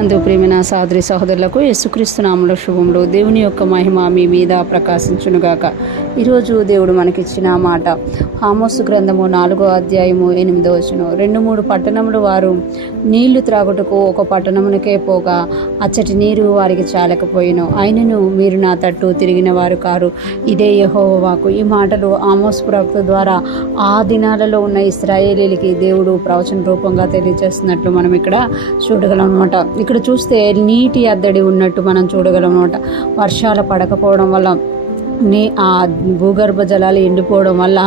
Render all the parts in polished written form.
అందు ప్రియమైన సహోదరి సహోదరులకు యేసుక్రీస్తు నామములో శుభములు. దేవుని యొక్క మహిమ మీ మీద ప్రకాశించునుగాక. ఈరోజు దేవుడు మనకిచ్చిన మాట ఆమోసు గ్రంథము 4వ అధ్యాయము 8వ వచనం. 2-3 పట్టణములు వారు నీళ్లు త్రాగుటకు ఒక పట్టణమునకే పోగా అచ్చటి నీరు వారికి చాలకపోయెను. అయినను మీరు నా తట్టు తిరిగిన వారు కారు, ఇదే యెహోవా వాక్కు. ఈ మాటలు ఆమోసు ప్రవక్త ద్వారా ఆ దినాలలో ఉన్న ఇశ్రాయేలీయులకి దేవుడు ప్రవచన రూపంగా తెలియజేస్తున్నట్లు మనం ఇక్కడ చూడగలం అనమాట. ఇక్కడ చూస్తే నీటి అద్దడి ఉన్నట్టు మనం చూడగలం అనమాట. వర్షాలు పడకపోవడం వల్ల ఆ భూగర్భ జలాలు ఎండిపోవడం వల్ల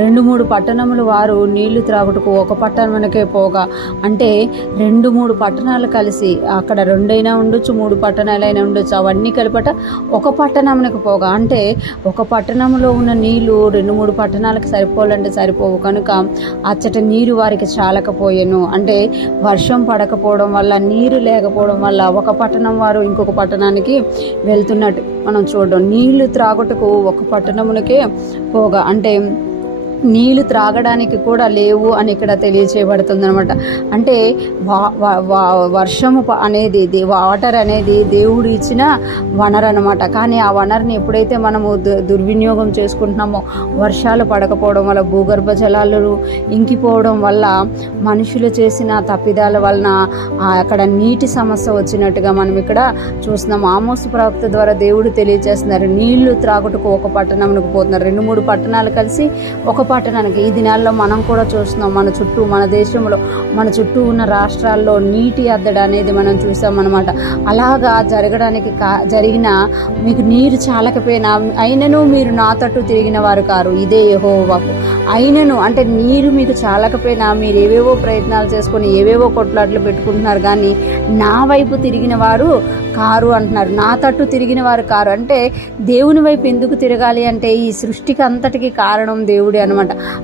2-3 పట్టణములు వారు నీళ్లు త్రాగుటకు ఒక పట్టణమునకే పోగా, అంటే 2-3 పట్టణాలు కలిసి, అక్కడ 2 అయినా ఉండొచ్చు, 3 పట్టణాలైనా ఉండొచ్చు, అవన్నీ కలిపట ఒక పట్టణమునకు పోగా, అంటే ఒక పట్టణంలో ఉన్న నీళ్లు 2-3 పట్టణాలకు సరిపోవాలంటే సరిపోవు కనుక అచ్చట నీరు వారికి చాలకపోయెను. అంటే వర్షం పడకపోవడం వల్ల, నీరు లేకపోవడం వల్ల ఒక పట్టణం వారు ఇంకొక పట్టణానికి వెళ్తున్నట్టు మనం చూడడం. నీళ్లు త్రాగుటకు ఒక పట్టణమునకే పోగా, అంటే నీళ్లు త్రాగడానికి కూడా లేవు అని ఇక్కడ తెలియచేయబడుతుంది అనమాట. అంటే వర్షము అనేది, వాటర్ అనేది దేవుడు ఇచ్చిన వనరు అనమాట. కానీ ఆ వనరుని ఎప్పుడైతే మనము దుర్వినియోగం చేసుకుంటున్నామో, వర్షాలు పడకపోవడం వల్ల, భూగర్భ జలాలు ఇంకిపోవడం వల్ల, మనుషులు చేసిన తప్పిదాల వలన అక్కడ నీటి సమస్య వచ్చినట్టుగా మనం ఇక్కడ చూస్తున్నాం. ఆమోసు ప్రవక్త ద్వారా దేవుడు తెలియజేస్తున్నారు, నీళ్లు త్రాగుటకు ఒక పట్టణంకు పోతున్నారు. 2-3 పట్టణాలు కలిసి ఒక పట్టణానికి. ఈ దినాల్లో మనం కూడా చూస్తున్నాం, మన చుట్టూ, మన దేశంలో, మన చుట్టూ ఉన్న రాష్ట్రాల్లో నీటి అద్దడి అనేది మనం చూసామన్నమాట. అలాగా జరగడానికి జరిగిన మీకు నీరు చాలకపోయినా, అయినను మీరు నా తట్టు తిరిగిన వారు కారు, ఇదే యెహోవా వాక్కు. అయినను అంటే నీరు మీకు చాలకపోయినా మీరు ఏవేవో ప్రయత్నాలు చేసుకొని ఏవేవో కొట్లాట్లు పెట్టుకుంటున్నారు, కానీ నా వైపు తిరిగిన వారు కారు అంటున్నారు. నా తట్టు తిరిగిన వారు కారు అంటే దేవుని వైపు ఎందుకు తిరగాలి అంటే, ఈ సృష్టికి అంతటికి కారణం దేవుడే అనమాట.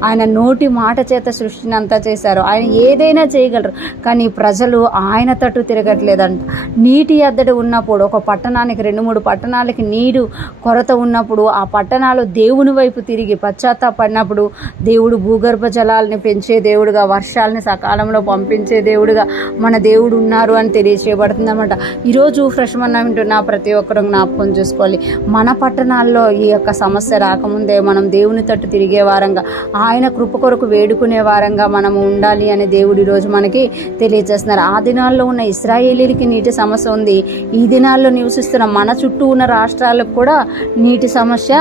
ఆయన నోటి మాట చేత సృష్టిని అంతా చేశారు. ఆయన ఏదైనా చేయగలరు, కానీ ప్రజలు ఆయన తట్టు తిరగట్లేదంట. నీటి అద్దడి ఉన్నప్పుడు, ఒక పట్టణానికి 2-3 పట్టణాలకి నీరు కొరత ఉన్నప్పుడు, ఆ పట్టణాలు దేవుని వైపు తిరిగి పశ్చాత్తాపడినప్పుడు దేవుడు భూగర్భ జలాలని పెంచే దేవుడుగా, వర్షాలని సకాలంలో పంపించే దేవుడుగా మన దేవుడు ఉన్నారు అని తెలియచేయబడుతుంది అన్నమాట. ఈరోజు ఫ్రెష్ మన్నా వింటున్న ప్రతి ఒక్కరూ జ్ఞాపకం చేసుకోవాలి, మన పట్టణాల్లో ఈ యొక్క సమస్య రాకముందే మనం దేవుని తట్టు తిరిగే వారంగా, ఆయన కృప కొరకు వేడుకునే వారంగా మనము ఉండాలి అని దేవుడు ఈరోజు మనకి తెలియజేస్తున్నారు. ఆ దినాల్లో ఉన్న ఇశ్రాయేలీలకి నీటి సమస్య ఉంది. ఈ దినాల్లో నివసిస్తున్న మన చుట్టూ ఉన్న రాష్ట్రాలకు కూడా నీటి సమస్య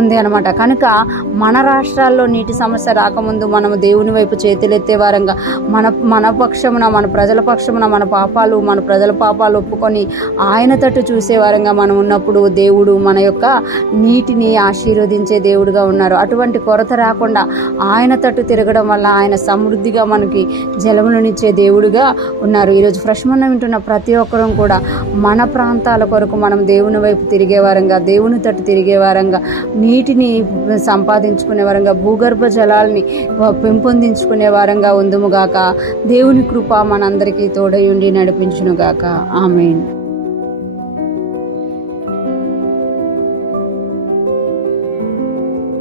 ఉంది అనమాట. కనుక మన రాష్ట్రాల్లో నీటి సమస్య రాకముందు మనము దేవుని వైపు చేతులెత్తే వారంగా, మన పక్షమున, మన ప్రజల పక్షమున మన ప్రజల పాపాలు ఒప్పుకొని ఆయన తట్టు చూసే వారంగా మనం ఉన్నప్పుడు దేవుడు మన యొక్క నీటిని ఆశీర్వదించే దేవుడుగా ఉన్నారు. అటువంటి కొరత రాకుండా ఆయన తట్టు తిరగడం వల్ల ఆయన సమృద్ధిగా మనకి జలములనిచ్చే దేవుడుగా ఉన్నారు. ఈరోజు ఫ్రెష్ మన్నా వింటున్న ప్రతి ఒక్కరూ కూడా మన ప్రాంతాల కొరకు మనం దేవుని వైపు తిరిగే వారంగా, దేవుని తట్టు తిరిగే వారంగా, నీటిని సంపాదించుకునే వారంగా, భూగర్భ జలాల్ని పెంపొందించుకునే వారంగా ఉందుముగాక. దేవుని కృప మనందరికీ తోడయుండి నడిపించునుగాక. ఆమేన్.